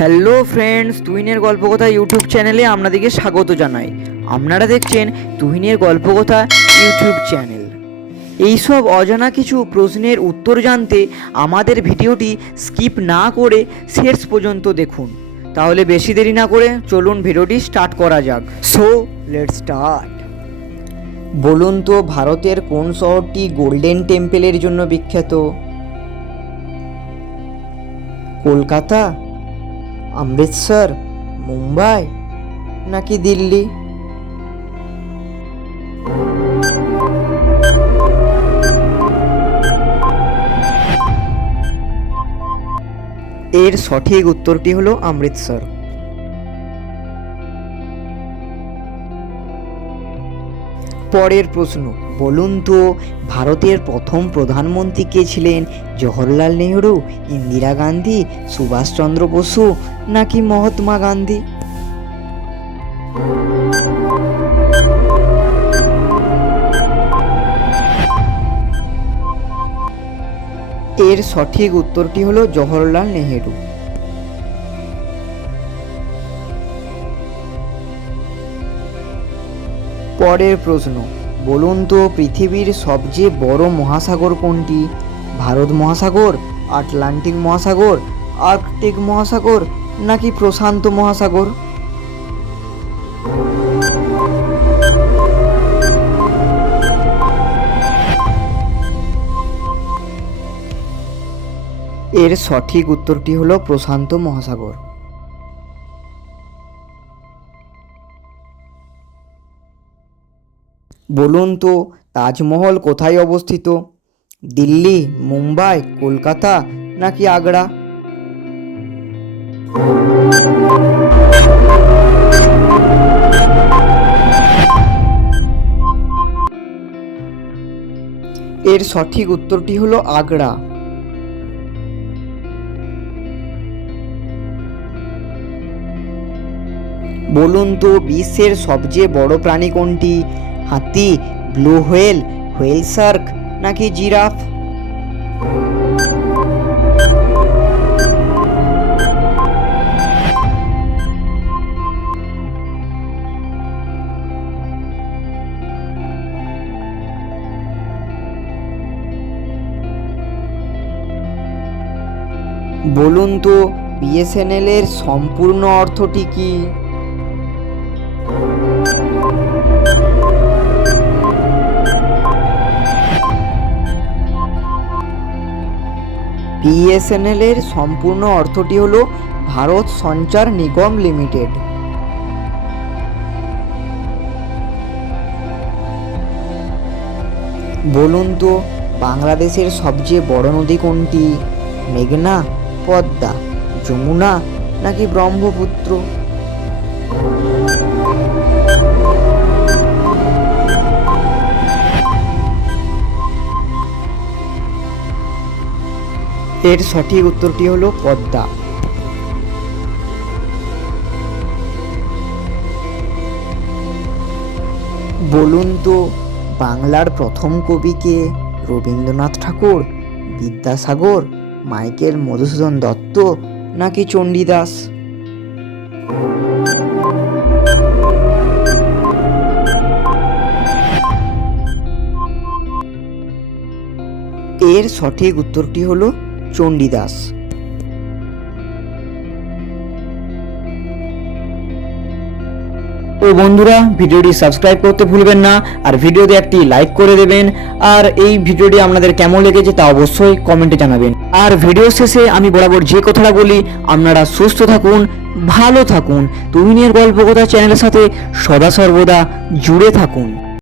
Hello friends, তুহিনের গল্পকথা YouTube চ্যানেলে আপনাদেরকে স্বাগত জানাই। আপনারা দেখছেন তুহিনের গল্পকথা ইউটিউব চ্যানেল। এইসব অজানা কিছু প্রশ্নের উত্তর জানতে আমাদের ভিডিওটি স্কিপ না করে শেষ পর্যন্ত দেখুন। তাহলে বেশি দেরি না করে চলুন ভিডিওটি স্টার্ট করা যাক। So let's start. বলুন তো ভারতের কোন শহরটি গোল্ডেন টেম্পলের জন্য বিখ্যাত? কলকাতা, অমৃতসর, মুম্বাই নাকি দিল্লি? এর সঠিক উত্তরটি হলো অমৃতসর। পরের প্রশ্ন, বলুন তো ভারতের প্রথম প্রধানমন্ত্রী কে ছিলেন? জওহরলাল নেহরু, ইন্দিরা গান্ধী, সুভাষচন্দ্র বসু নাকি মহাত্মা গান্ধী? এর সঠিক উত্তরটি হলো জওহরলাল নেহরু। পরের প্রশ্ন, বলুন তো পৃথিবীর সবচেয়ে বড় মহাসাগর কোনটি? ভারত মহাসাগর, আটলান্টিক মহাসাগর, আর্কটিক মহাসাগর নাকি প্রশান্ত মহাসাগর? এর সঠিক উত্তরটি হলো প্রশান্ত মহাসাগর। বলুন তো তাজমহল কোথায় অবস্থিত? দিল্লি, মুম্বাই, কলকাতা নাকি আগ্রা? এর সঠিক উত্তরটি হলো আগ্রা। বলুন তো বিশ্বের সবচেয়ে বড় প্রাণী কোনটি? হাতি, ব্লু হোয়েল, হোয়েল শার্ক নাকি জিরাফ? বলুন তো বিএসএনএল এর সম্পূর্ণ অর্থটি কি? বিএসএনএল এর সম্পূর্ণ অর্থটি হলো ভারত সঞ্চার নিগম লিমিটেড। বলুন তো বাংলাদেশের সবচেয়ে বড় নদী কোনটি? মেঘনা, পদ্মা, যমুনা নাকি ব্রহ্মপুত্র? এর সঠিক উত্তরটি হলো পদ্মা। বলুন তো বাংলার প্রথম কবি কে? রবীন্দ্রনাথ ঠাকুর, বিদ্যাসাগর, মাইকেল মধুসূদন দত্ত নাকি চণ্ডীদাস? এর সঠিক উত্তরটি হলো চণ্ডীদাস। তো বন্ধুরা, ভিডিওটি সাবস্ক্রাইব করতে ভুলবেন না, আর ভিডিওতে একটি লাইক করে দেবেন। আর এই ভিডিওটি আপনাদের কেমন লেগেছে তা অবশ্যই কমেন্টে জানাবেন। আর ভিডিও শেষে আমি বরাবর যে কথাটা বলি, আপনারা সুস্থ থাকুন, ভালো থাকুন, তুহিনের গল্পকথা চ্যানেলের সাথে সদা সর্বদা জুড়ে থাকুন।